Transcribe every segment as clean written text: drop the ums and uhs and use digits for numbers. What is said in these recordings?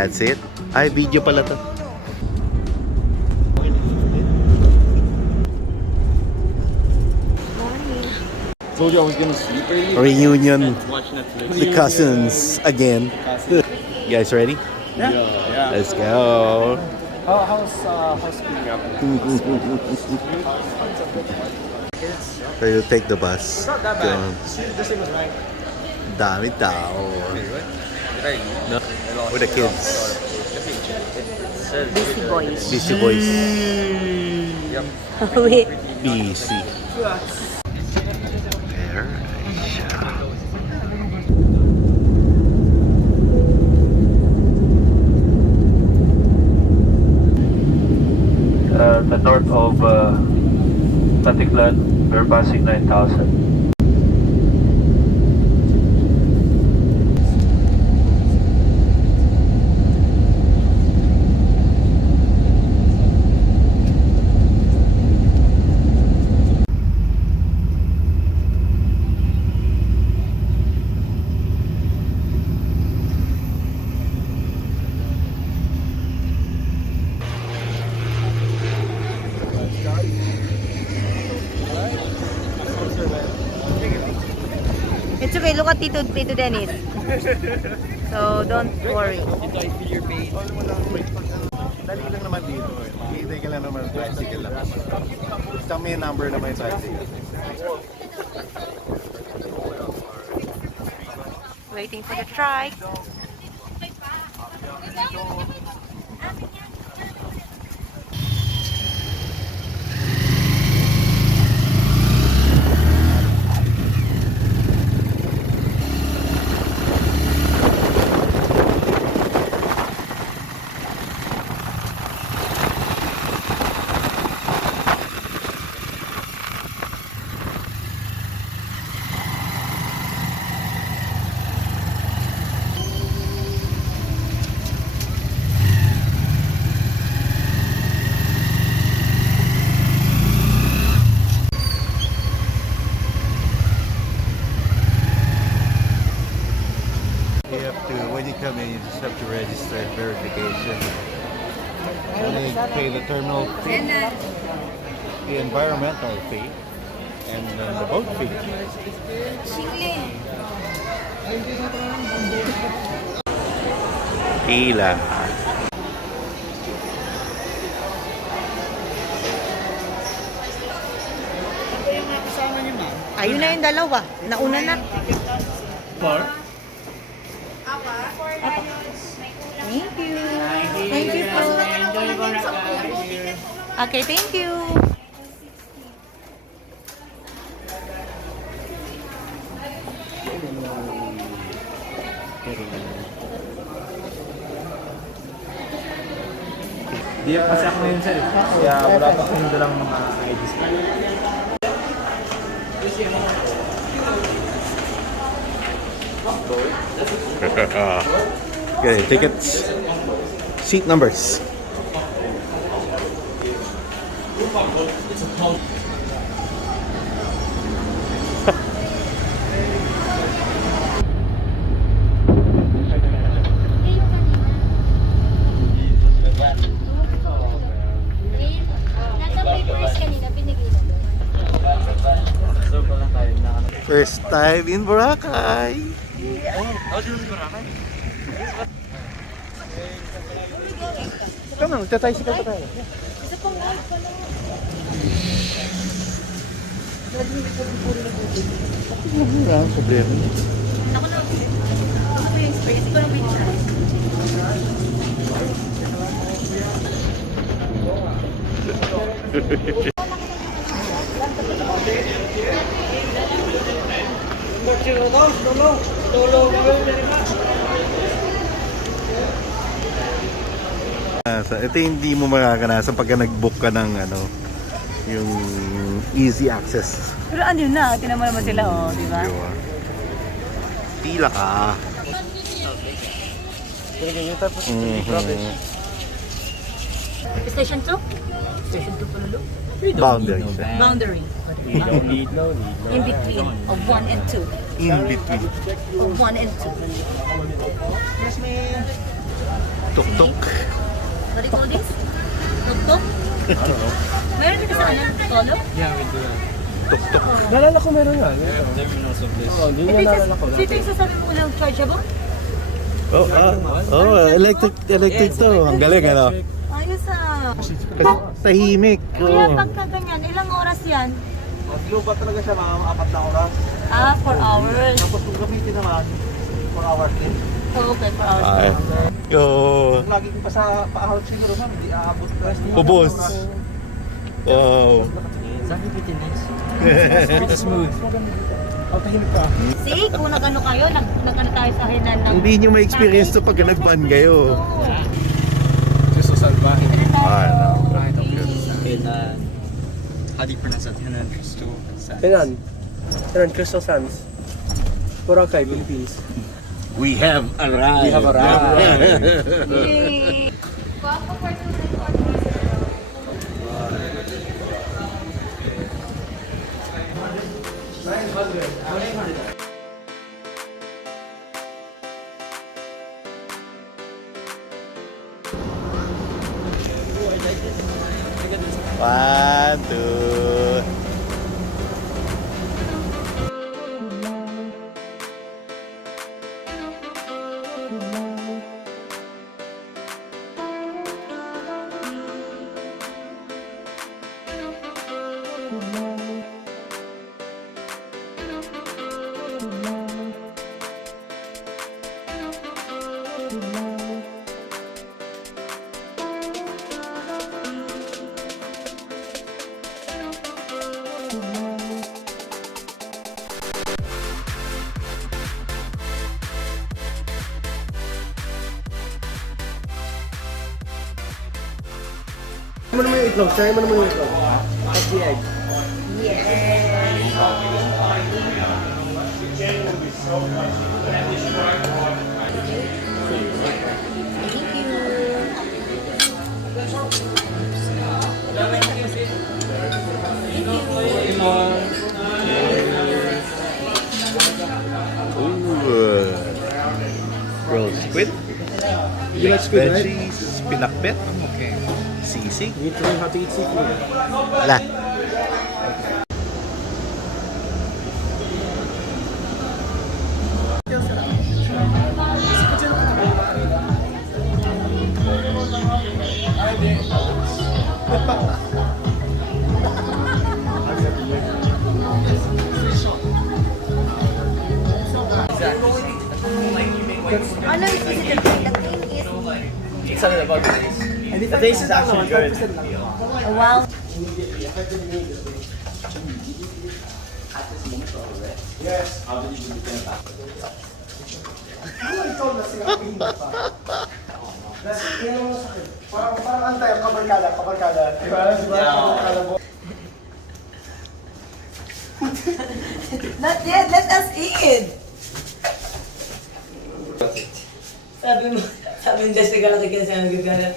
That's it. Ay, video pala to. Told you I was gonna sleep early. Reunion. Watch Netflix. The cousins again. You guys ready? Yeah. Let's go. How's housekeeping up? Ready to take the bus. It's not that bad. Go. The same as mine. Dami tao. No. With the kids. Busy boys. Busy boys. Yep. Wait. Busy. The north of Patiklan, we're passing 9,000. It's okay, look at Tito Dennis. So don't worry. Dali lang naman dito. Hintay ka lang naman. Tricycle lang. Basta may number naman yung tricycle. Waiting for the trike. When you come in, you just have to register verification. And then you pay the terminal fee, the environmental fee, and then the boat fee. Pila. Ayun na yung dalawa. Nauna na. Thank you. Thank you po. Okay, thank you. Di kasi ako ngayon sir. Kaya wala pa akong dalang mga IDs. Okay, tickets. Seat numbers. First time in Boracay. Come on, magta-tricycle pa tayo. Wala ang problema. Ako na. Ako po yung experience. Ito yung witness. Ito hindi mo makakanasan pagka nag-book ka ng ano, yung easy access. Pero ano yun na, tinan mo naman sila, oh, di ba? Pila ka. Station 2? Station 2 pala doon? Boundary. Boundary. We don't need no need. In between of 1 and 2. In between. Of 1 and 2. Yes, ma'am. Tuk-tuk. What do you call this? Tuk-tuk? I don't know. Meron din sa ano? Tolo? Yeah, we do that. Tuk-tuk. Naalala ko meron nga. We have terminals of this. Oo, hindi niya naalala ko. Ito yung sasabi mo lang chargeable? Electric to. Ang galing, ano? Ayos ah. Tahimik. Kuya, pagka ganyan, ilang oras yan? Lupa talaga siya, mga 4 na oras. 4 hours. Tapos kung gamitin naman, 4 hours din. Oh, okay, 4 hours. Ay. Yo. Kung lagi ko pa sa paahon siguro ma'am, hindi aabot ka. Ubos. Wow. Exactly pretty nice. Pretty smooth. Ang tahimik ka. See, kung nag-ano kayo, nag-ano tayo sa Hennan ng... Hindi nyo ma-experience to pag nag-ban kayo. Just so salvaje. Ah, no. Hennan. How do you pronounce that? Hennan Crystal Sands. Hennan Crystal Sands. Boracay, Philippines. We have arrived. We have arrived. Yay! One, two. Try mo naman yung itlog. Try mo naman yung itlog. That's the egg. Ooh. Rolled squid. You like squid, right? Veggies, pinakbet. Okay. Sisig. You need to learn how to eat seafood. La. Ano is it? The thing is... It's something about the taste. And The taste is actually good. Wow. Parang antay ang kabarkada. Diba? Not yet, let us eat! Sabi mo, Jessica, laki ka siya nagagalit.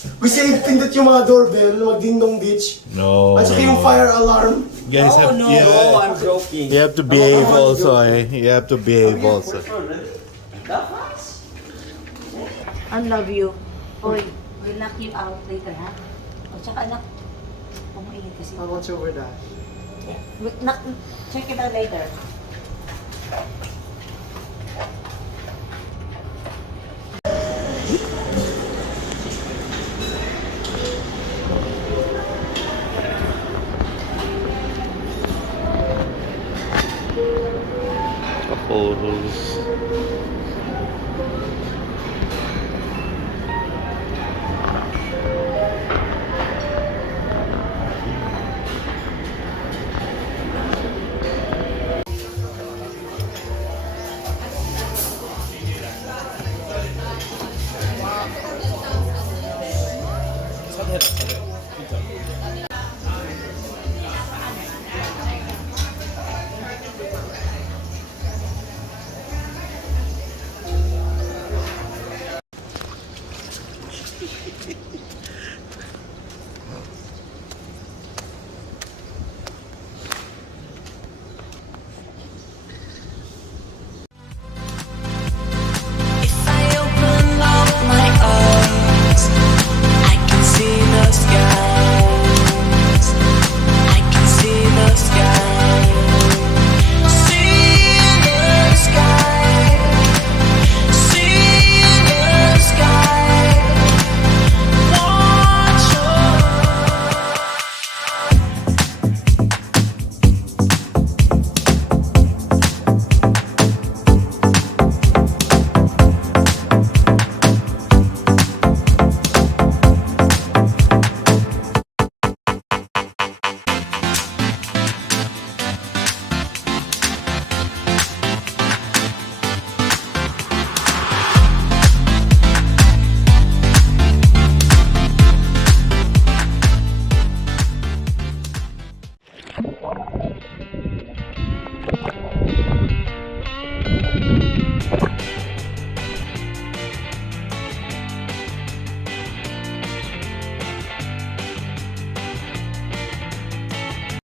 Gusto yung pindot yung mga doorbell, mag-ding-dong ditch. No. At saka yung fire alarm. Guys have, no. yeah, I'm joking. you have to behave also, eh. You have to behave also. I love you. Oy, we'll knock you out later, ha? O, tsaka anak, pumainit kasi. I'll watch over that. Check it out later.